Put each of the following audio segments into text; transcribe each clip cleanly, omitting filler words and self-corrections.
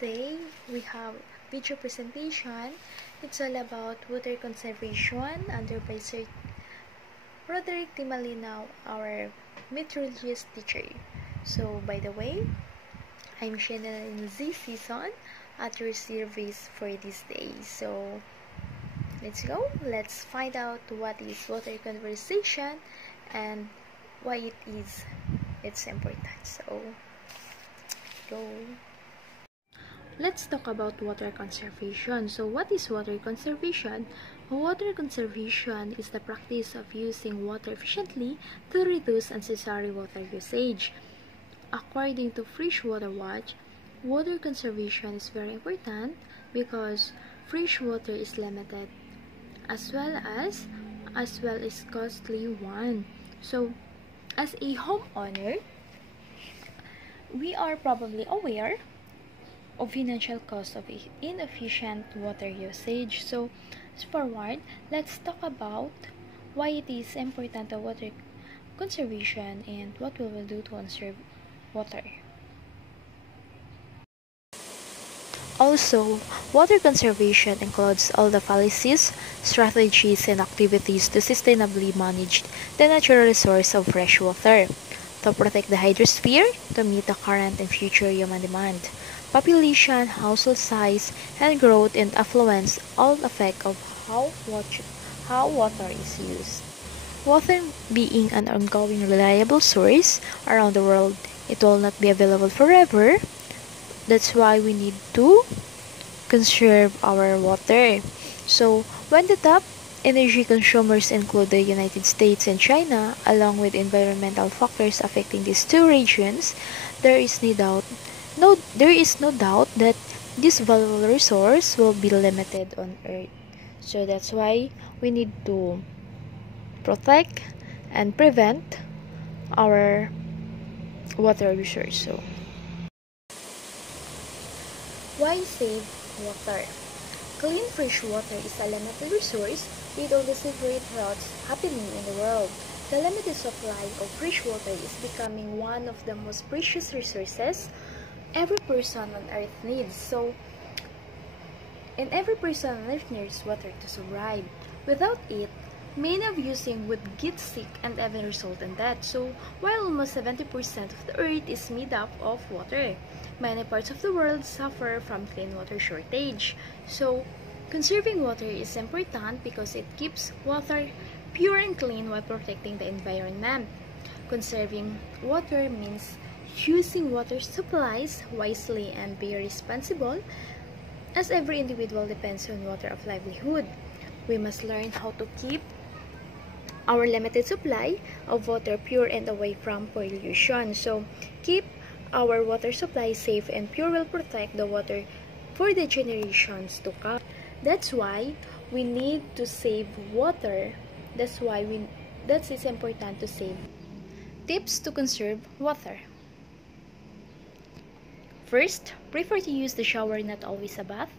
day we have video presentation. It's all about water conservation under by Sir Roderick Timalinaw, our meteorologist teacher. So by the way, I'm Shannon Z season at your service for this day. So let's go. Let's find out what is water conservation and why it's important. So go. Let's talk about water conservation. So what is water conservation? Water conservation is the practice of using water efficiently to reduce unnecessary water usage. According to Freshwater Watch, water conservation is very important because fresh water is limited as well as costly one. So as a homeowner, we are probably aware of financial cost of inefficient water usage. So as forward, let's talk about why it is important to water conservation and what we will do to conserve water. Also, water conservation includes all the policies, strategies, and activities to sustainably manage the natural resource of fresh water, to protect the hydrosphere, to meet the current and future human demand. Population, household size, and growth and affluence all affect of how water is used. Water being an ongoing reliable source around the world, it will not be available forever. That's why we need to conserve our water. So when the top energy consumers include the United States and China, along with environmental factors affecting these two regions, there is no doubt that this valuable resource will be limited on Earth. So that's why we need to protect and prevent our water resource. So why save water? Clean fresh water is a limited resource with all the separate routes happening in the world. The limited supply of fresh water is becoming one of the most precious resources every person on earth needs. Every person on earth needs water to survive. Without it, many of using would get sick and even result in death. So while almost 70% of the earth is made up of water, many parts of the world suffer from clean water shortage. So conserving water is important because it keeps water pure and clean while protecting the environment. Conserving water means using water supplies wisely and be responsible, as every individual depends on water of livelihood. We must learn how to keep our limited supply of water pure and away from pollution. So keep our water supply safe and pure will protect the water for the generations to come. That's why we need to save water. That's it's important to save. Tips to conserve water. First, prefer to use the shower, not always a bath.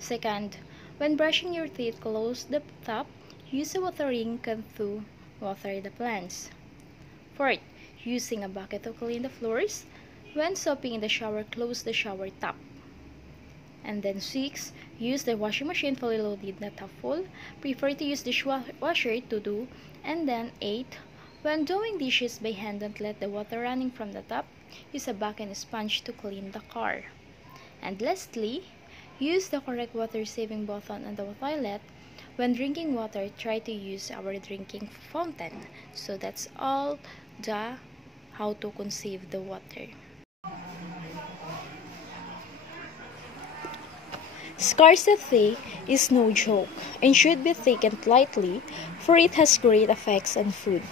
Second, when brushing your teeth, close the tap. Use a watering can to water the plants. Fourth, using a bucket to clean the floors. When soaping in the shower, close the shower tap. And then 6, use the washing machine fully loaded, not half full. Prefer to use dishwasher to do. And then 8, when doing dishes by hand, don't let the water running from the tap. Use a bucket and sponge to clean the car. And lastly, use the correct water saving button on the toilet. When drinking water, try to use our drinking fountain. So that's all the how to conserve the water. Scarcity is no joke and should be taken lightly, for it has great effects on food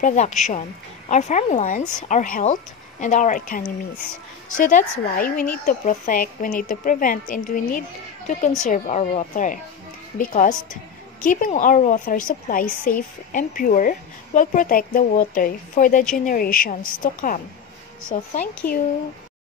production, our farmlands, our health, and our economies. So that's why we need to protect, we need to prevent, and we need to conserve our water. Because keeping our water supply safe and pure will protect the water for the generations to come. So thank you.